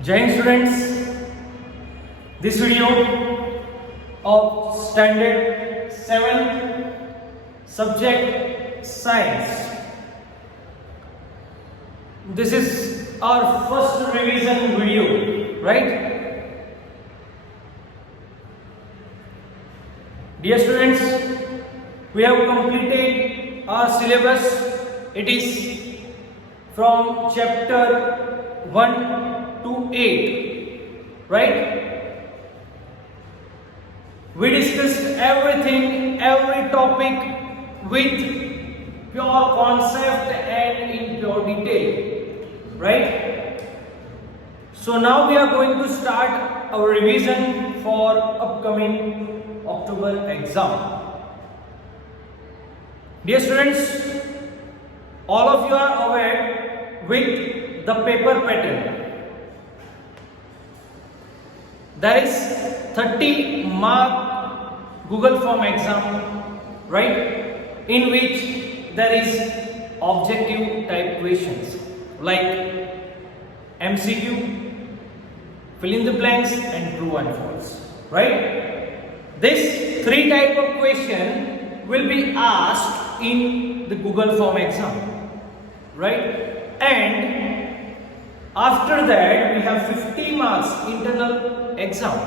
Jai Hind students, this video of standard 7 subject science. This is our first revision video, right? Dear students, we have completed our syllabus. It is from chapter 1 to 8, right? We discussed everything, every topic with pure concept and in pure detail, right? So now we are going to start our revision for upcoming October exam. Dear students, all of you are aware with the paper pattern. There is 30 mark Google form exam, right, in which there is objective type questions like MCQ, fill in the blanks and true and false, right? This three type of question will be asked in the Google form exam, right? And after that we have 50 marks internal exam,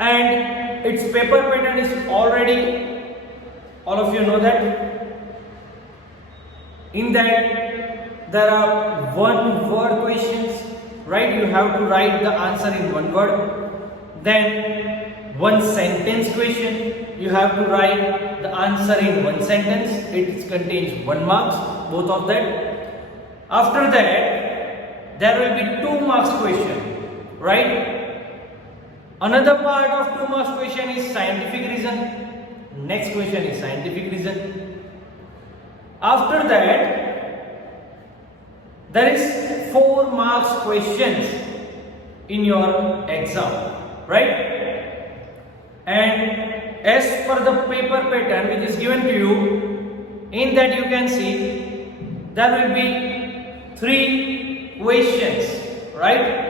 and its paper pattern is already, all of you know that. In that there are one word questions, right? You have to write the answer in one word. Then one sentence question, you have to write the answer in one sentence. It contains 1 marks, both of that. After that there will be 2 marks question, right? Another part of 2 marks question is scientific reason. Next question is scientific reason. After that there is 4 marks questions in your exam, right? And as per the paper pattern which is given to you, in that you can see there will be 3 questions, right?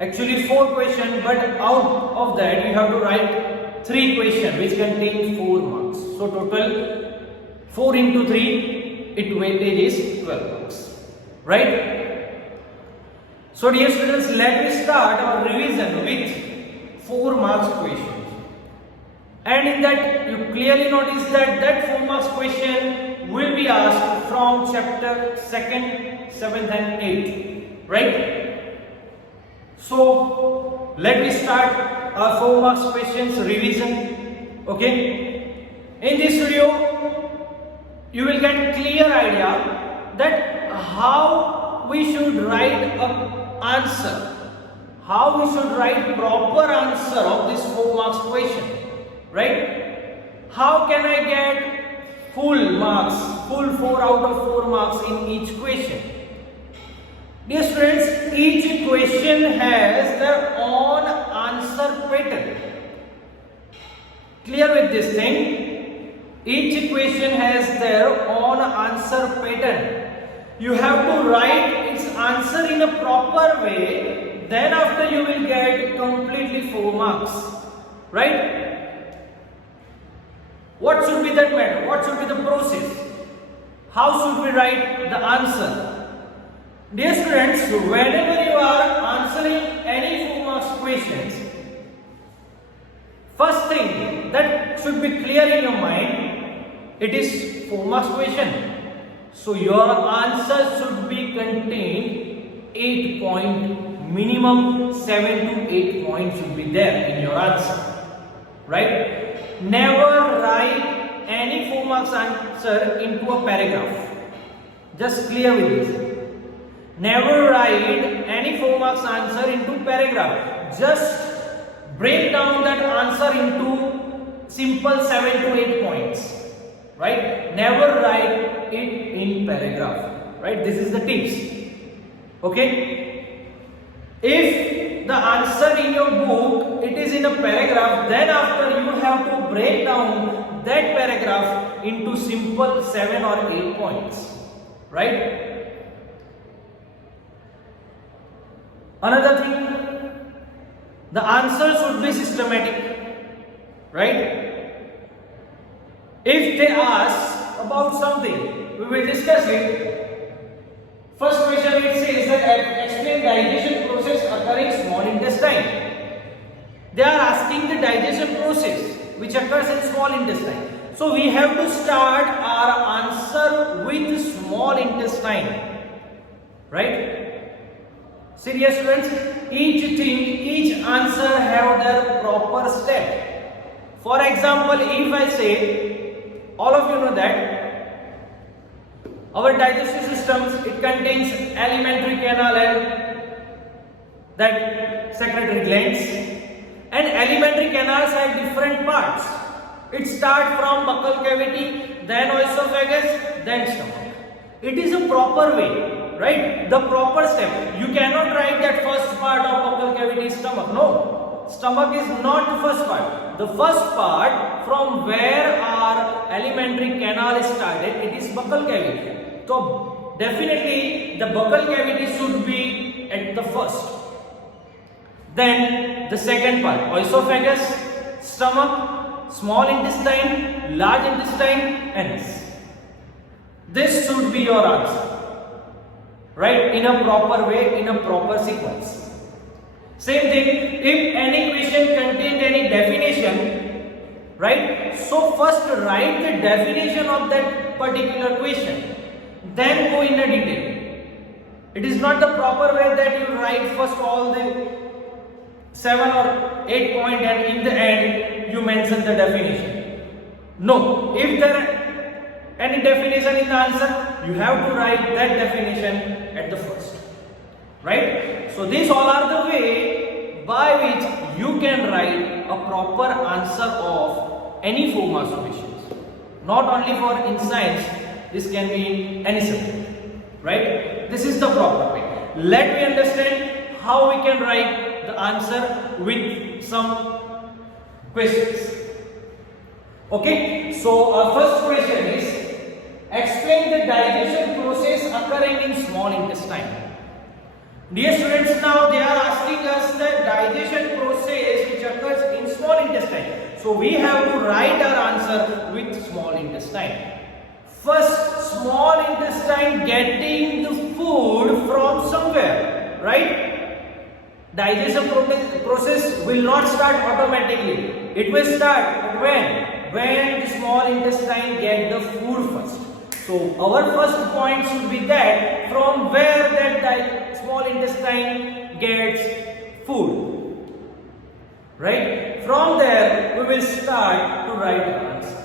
Actually 4 questions, but out of that you have to write 3 questions which contains 4 marks. So total 4 into 3, its weightage is 12 marks, right? So dear students, let me start our revision with 4 marks questions. And in that you clearly notice that 4 marks question will be asked from chapter 2nd, 7th and 8th, right? So let me start our 4 marks questions revision. Okay, in this video you will get clear idea that how we should write a answer, how we should write proper answer of this 4 marks question, right? How can I get full marks, full 4 out of 4 marks in each question? Dear students, each question has their own answer pattern. Clear with this thing? Each question has their own answer pattern. You have to write its answer in a proper way, then after you will get completely 4 marks, right? What should be that matter? What should be the process? How should we write the answer? Dear students, whenever you are answering any 4 marks questions, first thing that should be clear in your mind, it is 4 marks question. So your answer should be contained 8 point, minimum 7 to 8 points should be there in your answer, right? Never write any 4 marks answer into a paragraph. Just clear with this. Never write any 4 marks answer into paragraph. Just break down that answer into simple 7 to 8 points, right? Never write it in paragraph, right? This is the tips. Okay? If the answer in your book it is in a paragraph, then after you have to break down that paragraph into simple 7 or 8 points, right? Another thing, the answer should be systematic, right? If they ask about something, we will discuss it. First question, it says that explain digestion process occurring small intestine. They are asking the digestion process which occurs in small intestine. So we have to start our answer with small intestine, right? Serious students, each answer have their proper step. For example, if I say, all of you know that our digestive systems, it contains alimentary canal and that secretory glands. And alimentary canals have different parts. It starts from buccal cavity, then esophagus, then stomach. It is a proper way, right? The proper step. You cannot write that first part of buccal cavity is stomach. No, stomach is not the first part. The first part from where our alimentary canal is started, it is buccal cavity. So definitely the buccal cavity should be at the first. Then the second part, esophagus, stomach, small intestine, large intestine, anus. This should be your answer, right? In a proper way, in a proper sequence. Same thing, if any question contains any definition, right? So first write the definition of that particular question, then go in a detail. It is not the proper way that you write first all the 7 or 8 points and in the end you mention the definition. No, if there are any definition in the answer, you have to write that definition at the first, right? So these all are the way by which you can write a proper answer of any 4 marks questions. Not only for in science, this can be in any subject, right? This is the proper way. Let me understand how we can write the answer with some questions. Okay, so our first question is, explain the digestion process occurring in small intestine. Dear students, now they are asking us the digestion process which occurs in small intestine. So we have to write our answer with small intestine. First, small intestine getting the food from somewhere, right? Digestion process will not start automatically. It will start when the small intestine get the food first. So our first point should be that from where that small intestine gets food, right? From there we will start to write the answer.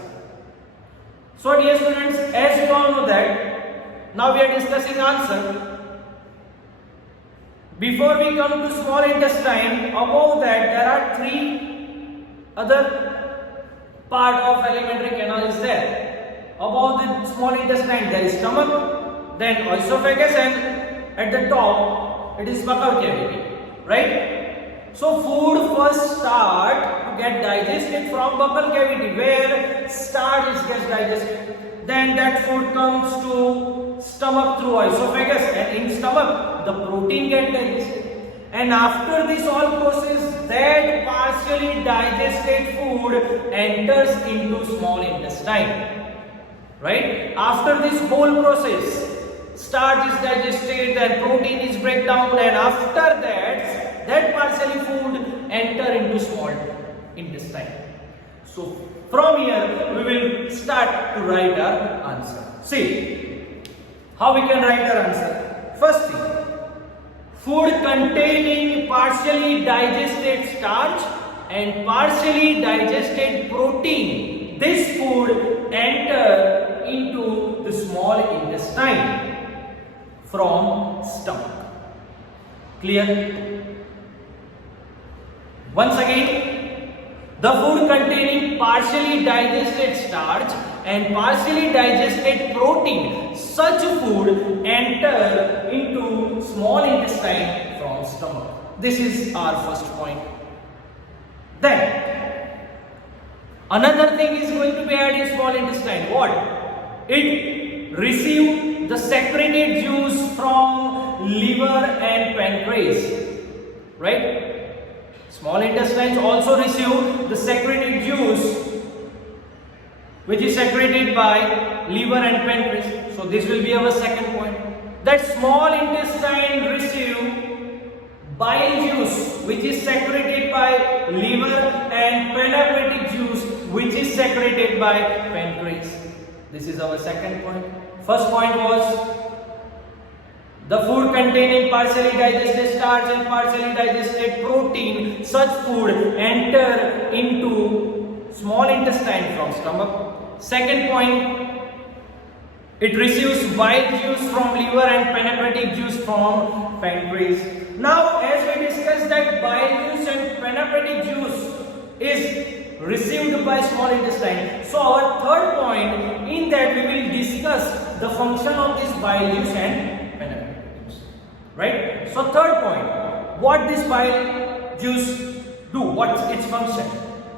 So dear students, as you all know that now we are discussing answer. Before we come to small intestine, above that there are 3 other part of alimentary canal is there. Above the small intestine there is stomach, then esophagus, and at the top it is buccal cavity, right? So food first start to get digested from buccal cavity where starch gets digested. Then that food comes to stomach through esophagus, and in stomach the protein gets digested. And after this all process, that partially digested food enters into small intestine, right? After this whole process, starch is digested, then protein is break down, and after that partially food enter into small intestine. So from here we will start to write our answer. See how we can write our answer. First thing, food containing partially digested starch and partially digested protein. This food enter into the small intestine from stomach. Clear? Once again, the food containing partially digested starch and partially digested protein, such food enter into small intestine from stomach. This is our first point. Then another thing is going to be added in small intestine. What? It receives the secreted juice from liver and pancreas. right? Small intestines also receive the secreted juice which is secreted by liver and pancreas. So this will be our second point. That small intestine receive bile juice which is secreted by liver and pancreatic juice which is secreted by pancreas. This is our second point. First point was the food containing partially digested starch and partially digested protein. Such food enter into small intestine from stomach. Second point, it receives bile juice from liver and pancreatic juice from pancreas. Now, as we discussed that bile juice and pancreatic juice is received by small intestine. So, our third point, in that we will discuss the function of this bile juice and pancreatic juice. Right? So, third point, what this bile juice do? What's its function?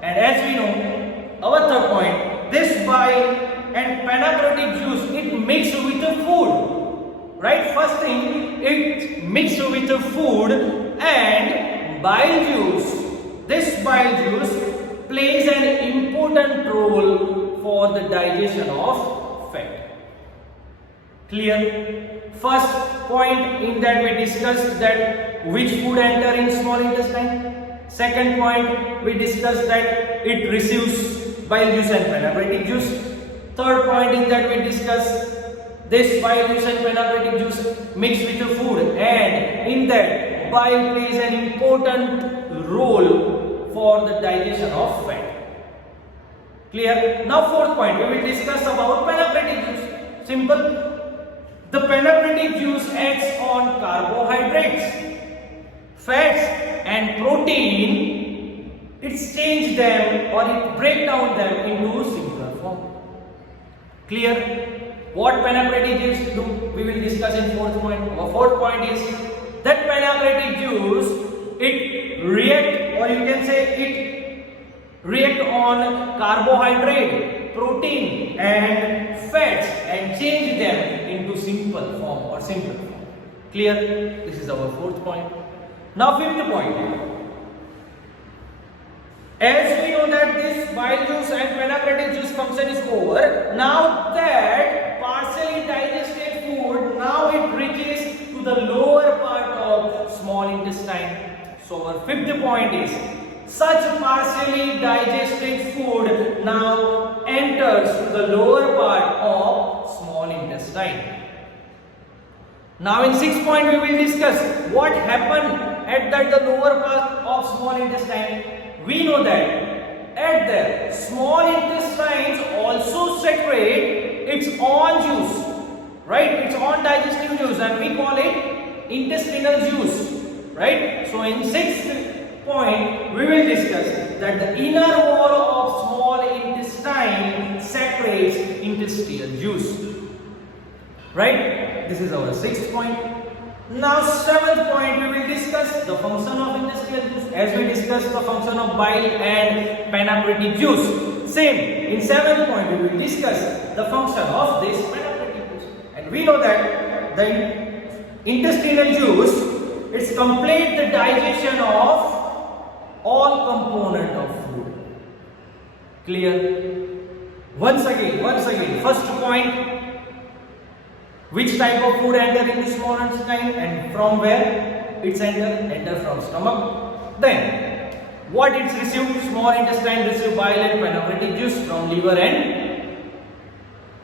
And as we know, our third point, this bile and pancreatic juice, it mixes with the food, right? First thing, it mixes with the food, and bile juice, this bile juice plays an important role for the digestion of fat. Clear? First point in that we discussed that which food enter in small intestine. Second point, we discussed that it receives bile juice and pancreatic juice. Third point in that we discuss this bile juice and pancreatic juice mixed with the food, and in that bile plays an important role for the digestion of fat. Clear? Now fourth point, we will discuss about pancreatic juice. Simple. The pancreatic juice acts on carbohydrates, fats and protein. It changes them or it breaks down them into simpler form. Clear? What pancreatic juice do? We will discuss in fourth point. Our fourth point is that pancreatic juice, it react, or you can say it react on carbohydrate, protein and fats and change them into simple form or simpler form. Clear? This is our fourth point. Now fifth point. As we know that this bile juice and pancreatic juice function is over, now that partially digested food, now it reaches to the lower part of small intestine. So our fifth point is, such partially digested food now enters to the lower part of small intestine. Now in sixth point we will discuss what happened at the lower part of small intestine. We know that at the small intestines also secrete its own juice, right? Its own digestive juice, and we call it intestinal juice, right? So in sixth point we will discuss that the inner wall of small intestine secretes intestinal juice, right? This is our sixth point. Now seventh point we will discuss the function of intestinal juice, as we discussed the function of bile and pancreatic juice. Same, in seventh point we will discuss the function of this pancreatic juice. And we know that the intestinal juice, it's complete the digestion of all component of food. Clear? Once again, first point, which type of food enter in the small intestine and from where it's enter from stomach. Then what it's received, small intestine receive bile and pancreatic juice from liver and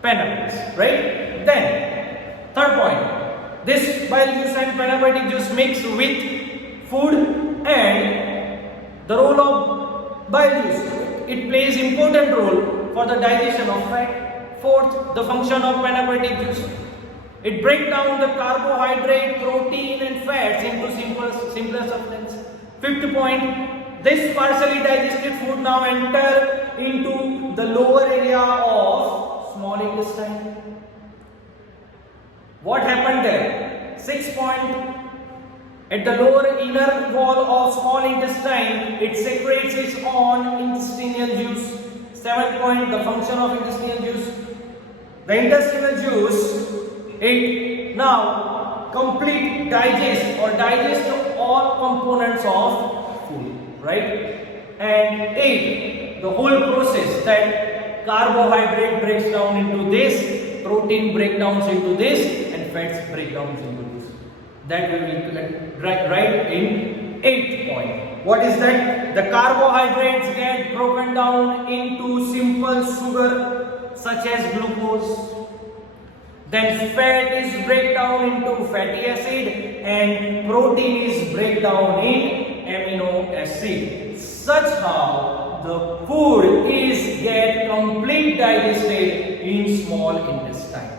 pancreas, right? Then third point, this bile juice and pancreatic juice mix with food, and the role of bile juice, it plays important role for the digestion of fat. Fourth, the function of pancreatic juice, it breaks down the carbohydrate, protein and fats into simpler substance. Fifth point, this partially digested food now enter into the lower area of small intestine. What happened there? Sixth point, at the lower inner wall of small intestine, it secretes its own intestinal juice. Seventh point, the function of intestinal juice. The intestinal juice, it now complete digest or digest all components of food, right? And 8, the whole process that carbohydrate breaks down into this, protein breakdowns into this, and fats breakdowns into this. That we will write in 8th point. What is that? The carbohydrates get broken down into simple sugar such as glucose. Then fat is break down into fatty acid and protein is break down in amino acid. Such how the food is get complete digested in small intestine.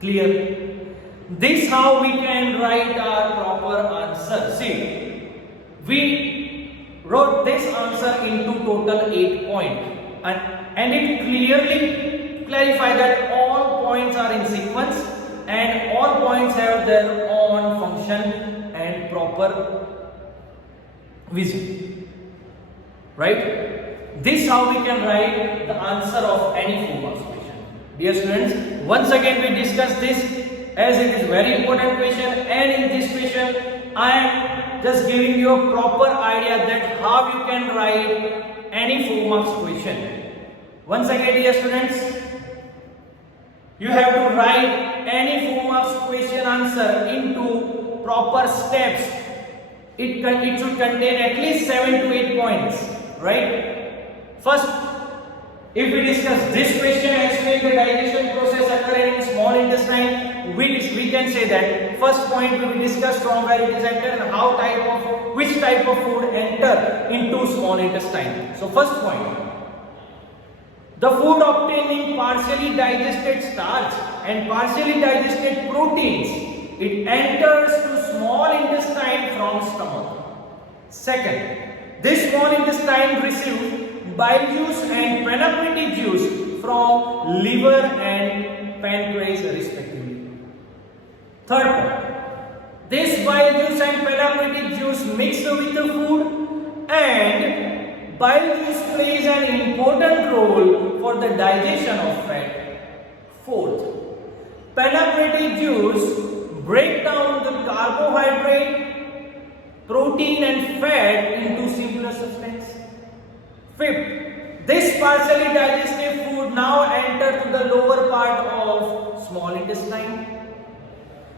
Clear? This how we can write our proper answer. See, we wrote this answer into total 8 points and it clearly clarifies that all points are in sequence and all points have their own function and proper vision. Right? This how we can write the answer of any 4 marks question. Dear students, once again we discuss this as it is very important question, and in this question I am just giving you a proper idea that how you can write any 4 marks question. Once again dear students, you have to write any 4 marks question answer into proper steps. It should contain at least 7 to 8 points, right? First, if we discuss this question, explain the digestion process occurring in small intestine, we can say that first point we will discuss from where it is entered and which type of food enter into small intestine. So first point, the food obtaining partially digested starch and partially digested proteins, it enters to small intestine from stomach. Second, this small intestine receives bile juice and pancreatic juice from liver and pancreas respectively. Third point, this bile juice and pancreatic juice mix with the food and bile juice plays an important role for the digestion of fat. Fourth, pancreatic juice break down the carbohydrate, protein and fat into simpler substance. Fifth, this partially digested food now enter to the lower part of small intestine.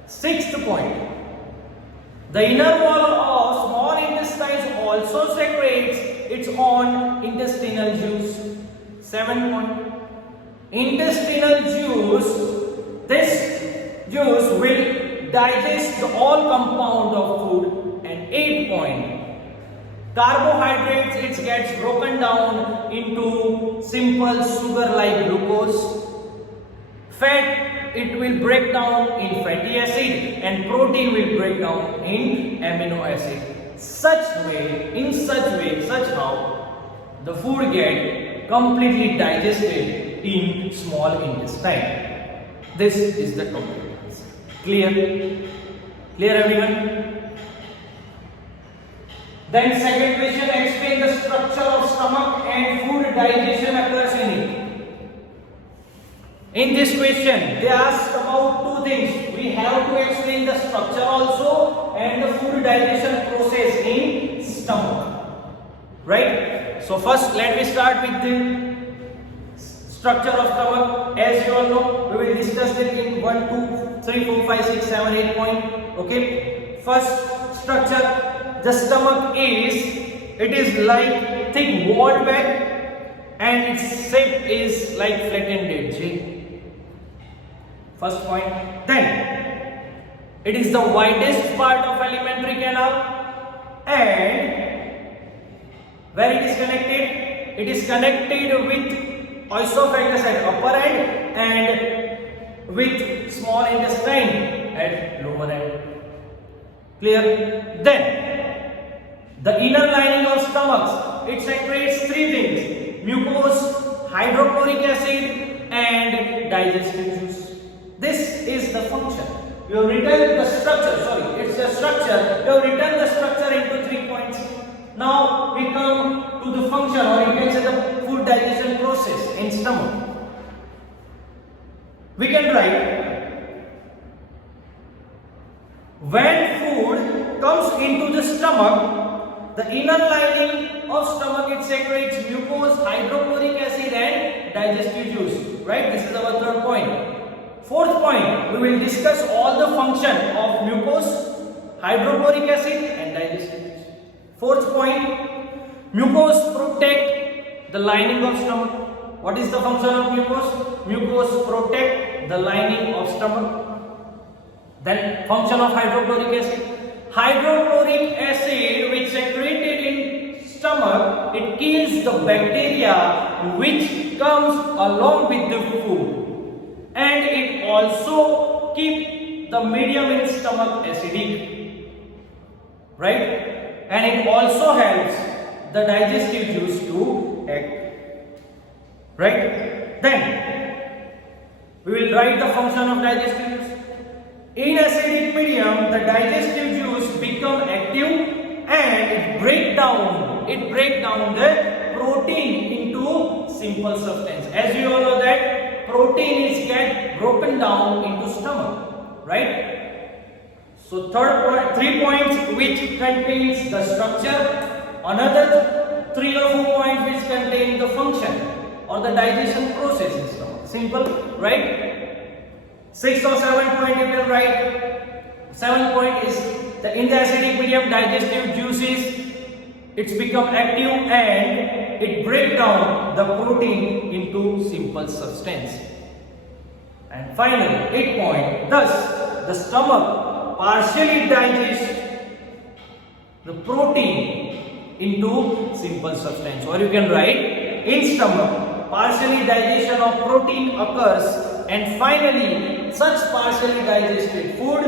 Sixth point, the inner wall of small intestine also secretes its own intestinal juice. 7th point, intestinal juice, this juice will digest all compound of food. And 8th point, carbohydrates, it gets broken down into simple sugar like glucose. Fat, it will break down in fatty acid, and protein will break down in amino acid. Such how the food get completely digested in small intestine. This is the complete answer. Clear? Clear everyone? Then second question, explain the structure of stomach and food digestion occurs in it. In this question, they ask about 2 things. We have to explain the structure also and the food digestion process in stomach. Right? So first, let me start with the structure of stomach. As you all know, we will discuss it in 1, 2, 3, 4, 5, 6, 7, 8 point. Okay? First structure. The stomach it is like thick walled bag and its shape is like flattened J. First point. Then it is the widest part of alimentary canal and where it is connected? It is connected with esophagus at upper end and with small intestine at lower end. Clear? Then the inner lining of stomach, it secretes 3 things: mucose, hydrochloric acid and digestive juice. This is the function. You have written the structure, it's the structure. You have written the structure into 3 points. Now we come to the function, or you can say the food digestion process in stomach. We can write when food comes into the stomach, the inner lining of stomach, it secretes mucose, hydrochloric acid and digestive juice. Right? This is our third point. Fourth point, we will discuss all the function of mucose, hydrochloric acid and digestive juice. Fourth point, mucose protect the lining of stomach. What is the function of mucose? Mucose protect the lining of stomach. Then function of hydrochloric acid. Hydrochloric acid which secreted in stomach, it kills the bacteria which comes along with the food, and it also keep the medium in stomach acidic, right? And it also helps the digestive juice to act, right? Then we will write the function of digestive juice. In acidic medium, the digestive juice become active and it break down the protein into simple substance. As you all know that protein is get broken down into stomach, right? So three points which contains the structure, another 3 or 4 points which contain the function or the digestion process in stomach. Simple, right? 6 or 7 point you can write. 7 point is the in the acidic medium digestive juices, it's become active and it break down the protein into simple substance. And finally 8 point, thus the stomach partially digests the protein into simple substance. Or you can write, in stomach partially digestion of protein occurs, and finally such partially digested food,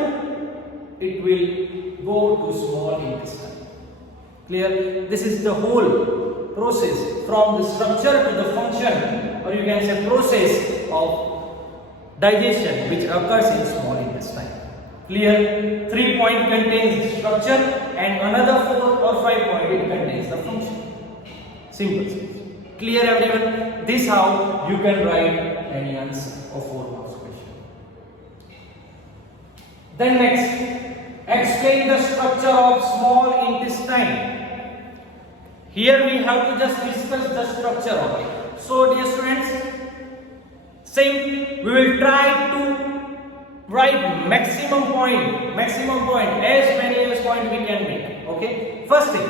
it will go to small intestine. Clear? This is the whole process from the structure to the function, or you can say process of digestion which occurs in small intestine. Clear? 3 point contains structure and another 4 or 5 point it contains the function. Simple. Clear everyone? This how you can write any answer of 4 marks question. Then next, explain the structure of small intestine. Here we have to just discuss the structure of it. So dear students, same, we will try to write maximum point, as many as point we can make. Okay. First thing,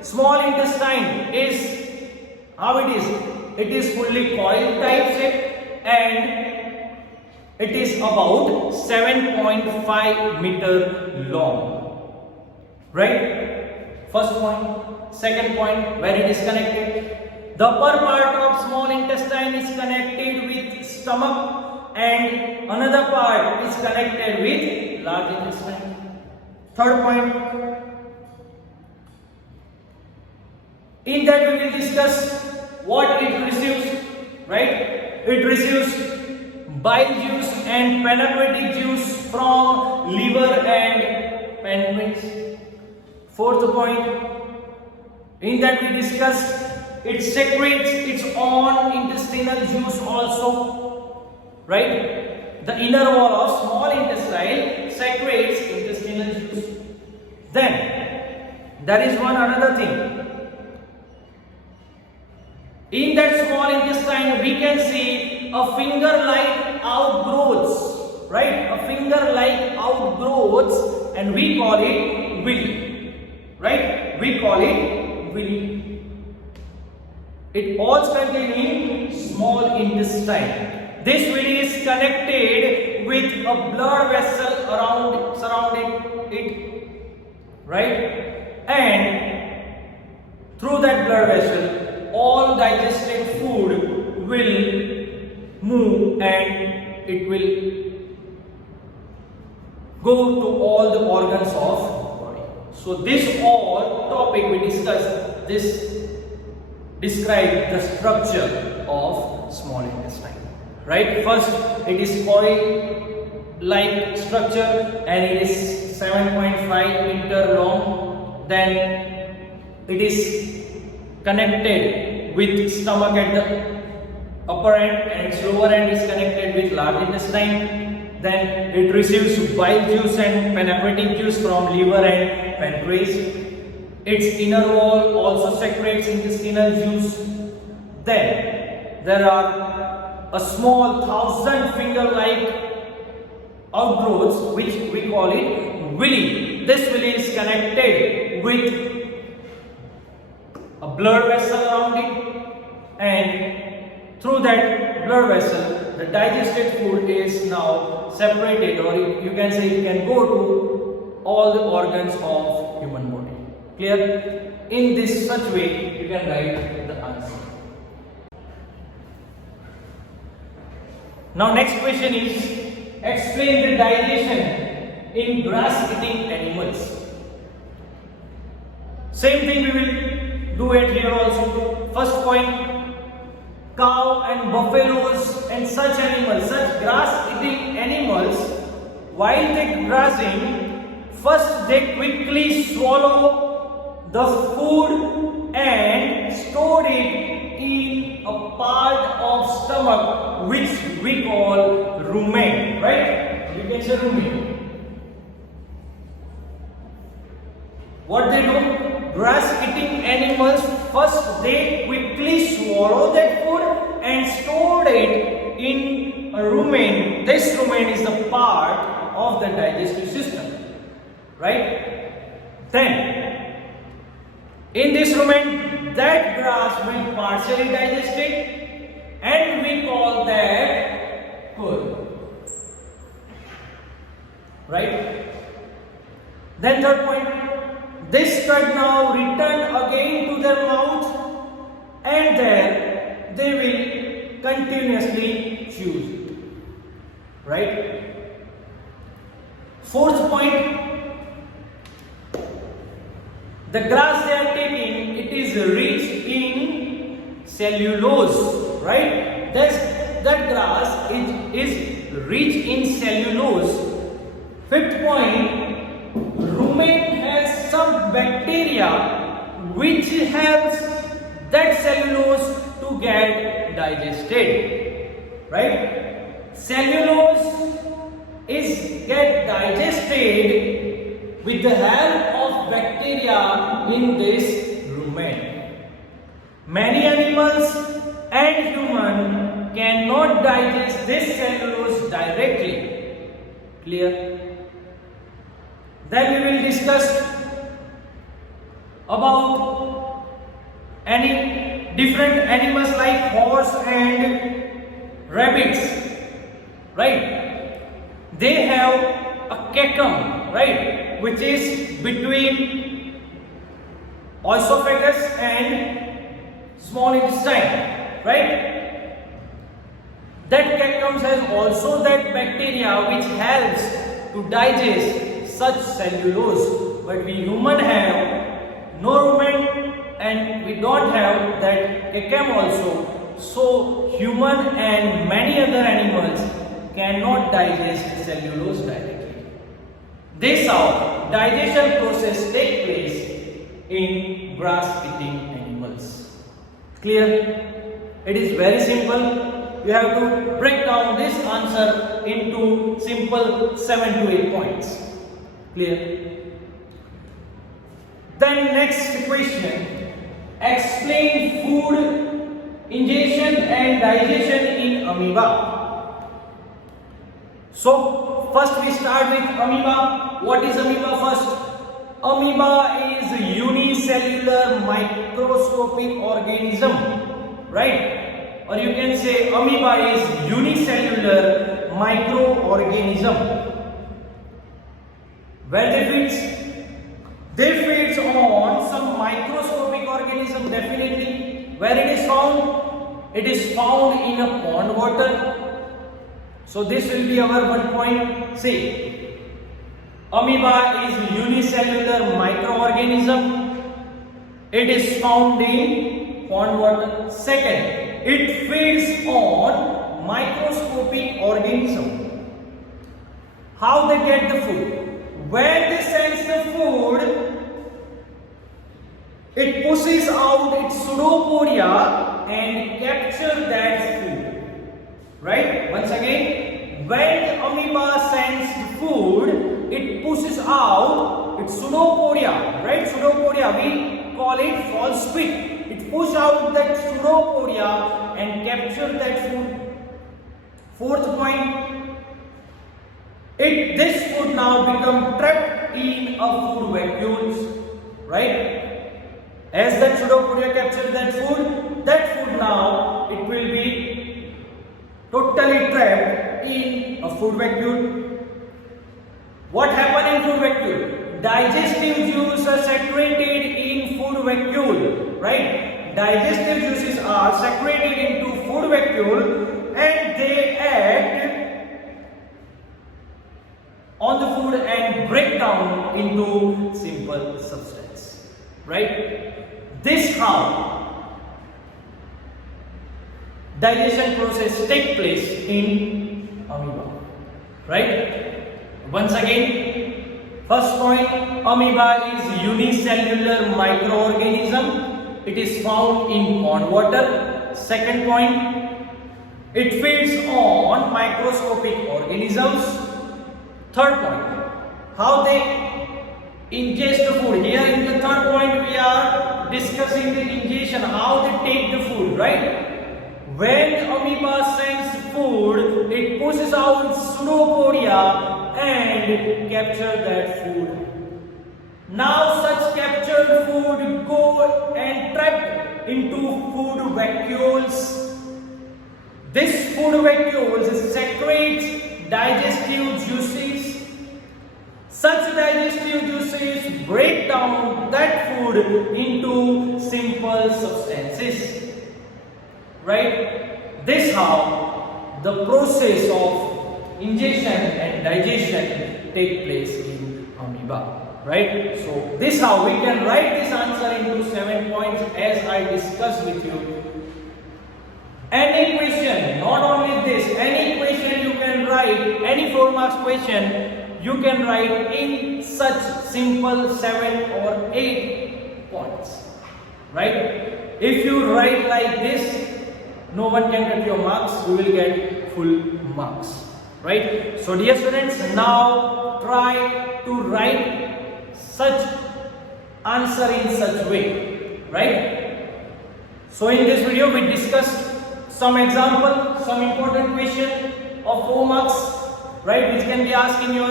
small intestine is how it is. It is fully coil type shape and it is about 7.5 meter long. Right? First point. Second point, where it is connected. The upper part of small intestine is connected with stomach and another part is connected with large intestine. Third point, in that we will discuss what it receives, right? It receives bile juice and pancreatic juice from liver and pancreas. Fourth point, in that we discuss it secretes its own intestinal juice also, right? The inner wall of small intestine secretes intestinal juice. Then there is one another thing. In that small intestine we can see a finger-like outgrowths, right? A finger-like outgrowths, and we call it villi, right? We call it villi. It all contains in small intestine. This villi is connected with a blood vessel surrounding it, right? And through that blood vessel, all digested food will move and it will go to all the organs of body. So this all topic we discussed, this describe the structure of small intestine, right? First, it is coil-like structure and it is 7.5 meter long. Then it is connected with stomach at the upper end and its lower end is connected with large intestine. Then it receives bile juice and pancreatic juice from liver and pancreas. Its inner wall also secretes intestinal juice. Then there are a small 1,000 finger-like outgrowths which we call it villi. This villi is connected with a blood vessel around it, and through that blood vessel the digested food is now separated, or you can say it can go to all the organs of human body. Clear? In this such way you can write the answer. Now next question is, explain the digestion in grass eating animals. Same thing we will do it here also. First point, cow and buffaloes and such animals, such grass eating animals, while they grazing, first they quickly swallow the food and store it in a part of stomach which we call rumen, right? You can say rumen. What they do? Grass eating animals, first they quickly swallow that food and store it in a rumen. This rumen is the part of the digestive system, right? Then in this rumen, that grass will partially digest it and we call that food, right? Then third point, this curd now return again to their mouth and there they will continuously chew it, right? Fourth point, the grass they are taking, it is rich in cellulose, right? That grass is rich in cellulose. Fifth point, rumen has some bacteria which helps that cellulose to get digested, right? Cellulose is get digested with the help of bacteria in this rumen. Many animals and human cannot digest this cellulose directly. Clear? Then we will discuss about any different animals like horse and rabbits, right? They have a cecum, right, which is between esophagus and small intestine, right? That cecum has also that bacteria which helps to digest such cellulose, but we human have no rumen and we don't have that cecum also. So human and many other animals cannot digest cellulose directly. This how digestion process take place in grass eating animals. Clear? It is very simple. You have to break down this answer into simple 7 to 8 points. Clear? Then next question, explain food ingestion and digestion in amoeba. So first we start with amoeba. What is amoeba first? Amoeba is a unicellular microscopic organism, right? Or you can say amoeba is unicellular microorganism. Where they feeds? They feeds on some microscopic organism, definitely. Where it is found? It is found in a pond water. So this will be our 1 point. See, amoeba is unicellular microorganism. It is found in pond water. Second, it feeds on microscopic organism. How they get the food? When they sense the food, it pushes out its pseudopodia and capture that food. Right? Once again, when amoeba sensed food, it pushes out its pseudopodia, right? Pseudopodia, we call it false spit. It pushes out that pseudopodia and captures that food. Fourth point, this food now become trapped in a food vacuole, right? As that pseudopodia captures that food now it will be totally trapped in a food vacuole. What happens in food vacuole? Digestive juices are secreted in food vacuole, right? Digestive juices are secreted into food vacuole and they act on the food and break down into simple substance, right? This how digestion process take place in amoeba, right? Once again, first point, amoeba is unicellular microorganism. It is found in pond water. Second point, it feeds on microscopic organisms. Third point, how they ingest the food. Here in the third point we are discussing the ingestion, how they take the food, right? When amoeba sends food, it pushes out pseudopodia and capture that food. Now such captured food go and trapped into food vacuoles. This food vacuoles secretes digestive juices. Such digestive juices break down that food into simple substances, right? This how the process of ingestion and digestion take place in amoeba, right? So this how we can write this answer into 7 points as I discussed with you. Any question, not only this, any question you can write, any 4 marks question you can write in such simple 7 or 8 points, right? If you write like this, no one can cut your marks, you will get full marks, right? So dear students, now try to write such answer in such way, right? So in this video we discussed some example, some important question of 4 marks, right, which can be asked in your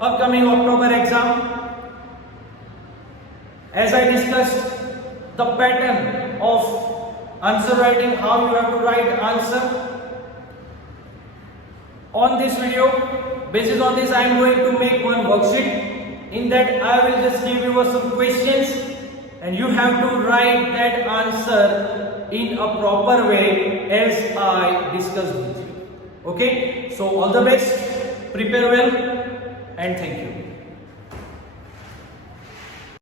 upcoming October exam. As I discussed the pattern of answer writing, how you have to write answer. On this video, based on this I am going to make one worksheet. In that I will just give you some questions and you have to write that answer in a proper way as I discussed with you. Okay, so all the best, prepare well and thank you.